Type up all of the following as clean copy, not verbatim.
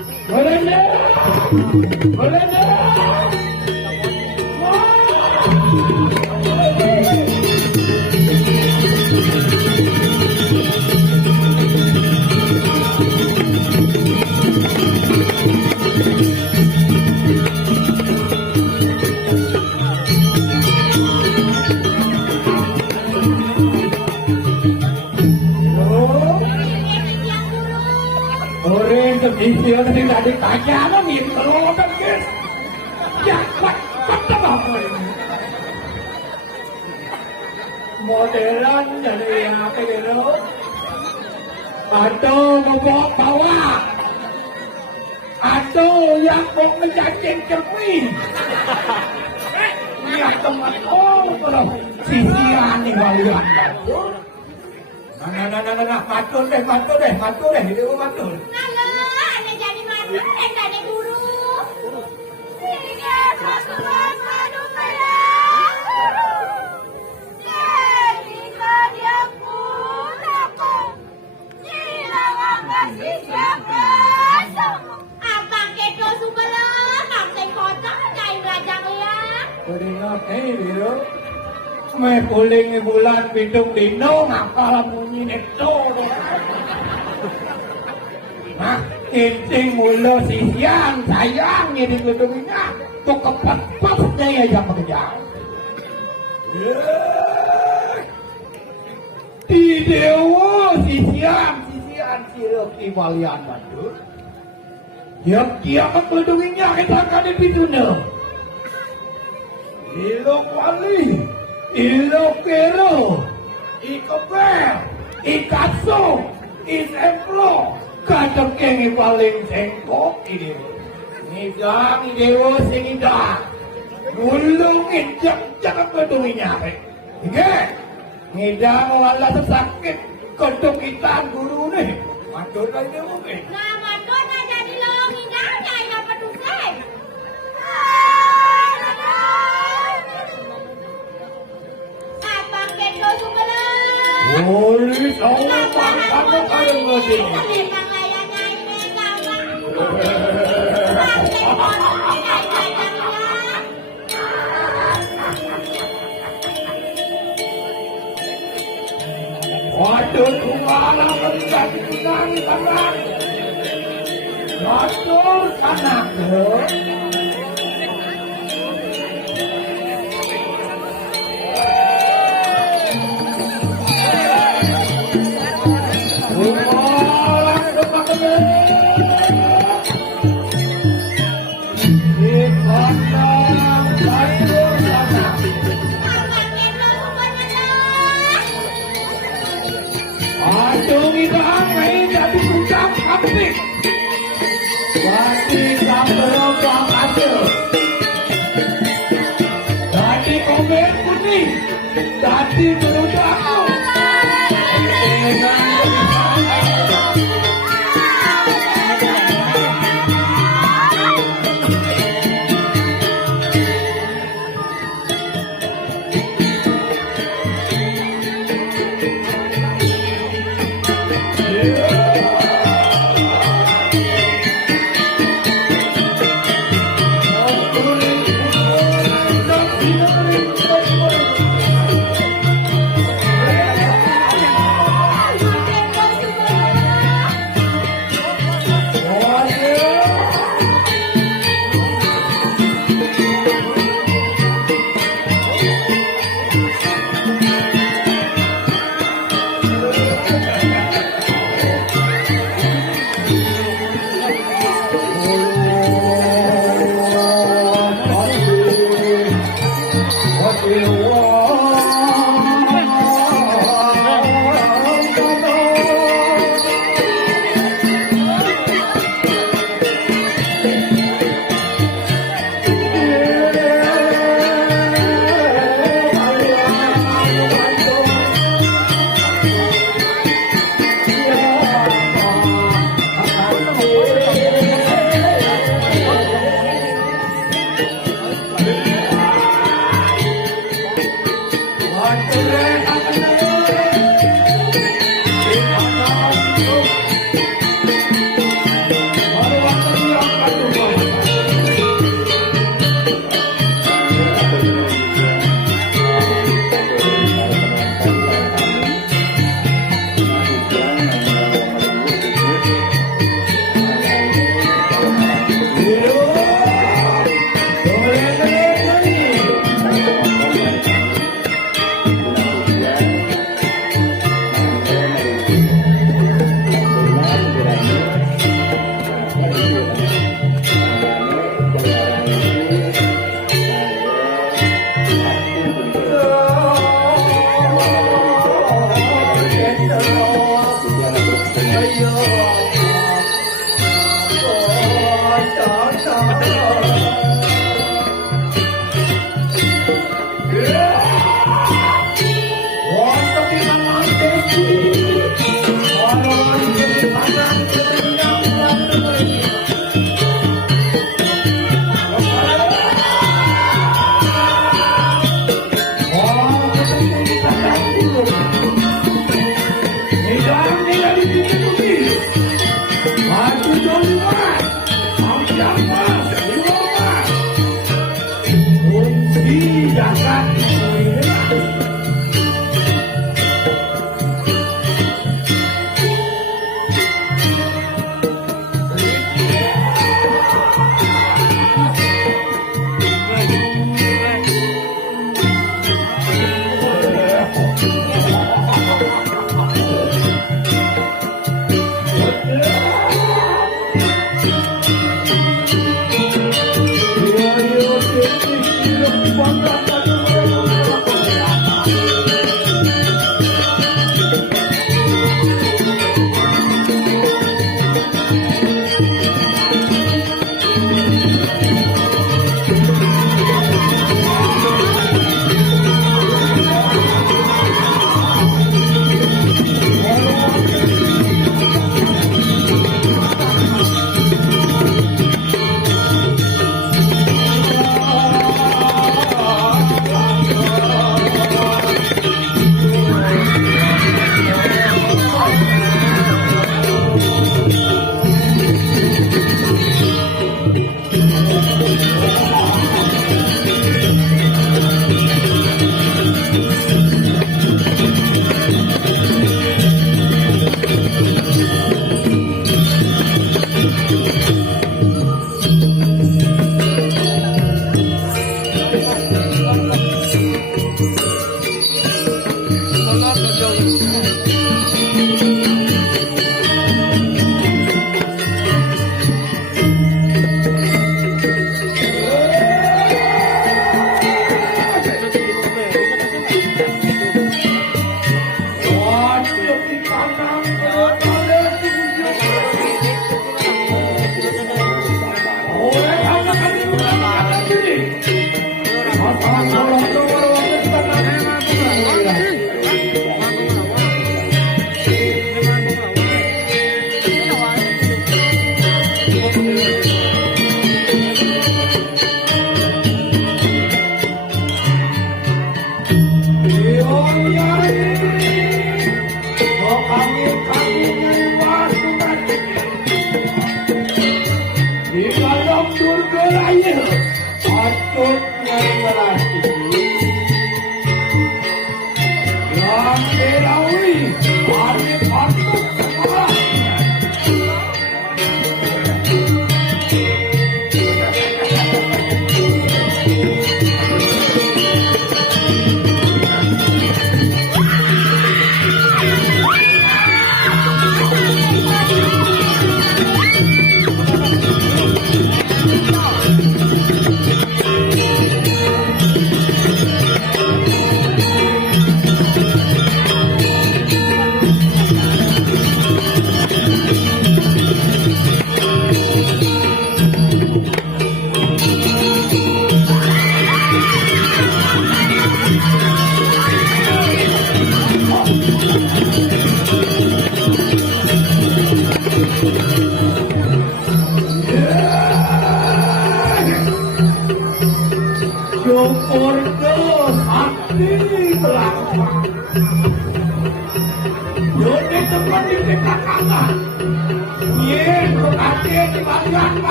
Belanda! Belanda! Video tadi tadi tanya lo gitu kan guys. Ya kuat apa ini? Modelan dari apa gitu? Atau bawa atau yang mau menjadi cermin? Ya teman kalau sisian nih walian. Nah, matur deh, itu matur. Ada guru. Mày puling bulan bidung dino ngapal munyi neto. Nah, inting mulu siang sayang di gedungnya tuh kepat daya yang bekerja. Di dewa sisian si walian bantu. Yang kiamat gedungnya kita akan dipituna. Ilok wali, ilok kero, ikopel, ikaso, isemplo. Kadang kengi paling sengkok ini. Nidang dewa singida. Nulungin jangan keduminya. Oke. Nidang wala sakit kedung kita guru nih. Matur lagi mungkin. Nah, matur na jadi lo ngidangnya ya peduseng. Apa kedo sumela? Oi, sama kamu kalau ngerti. Waduh, kumala menjadi nangis tangan. Waduh, anakku. Tadi menuju aku.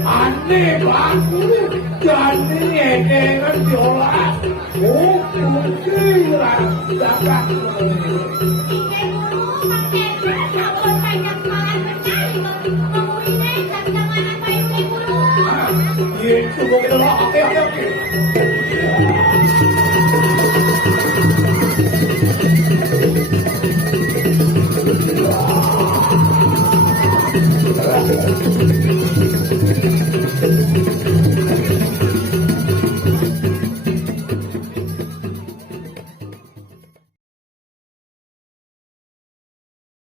Aneh baku jadi edengan diolah. Oh, kira dapat.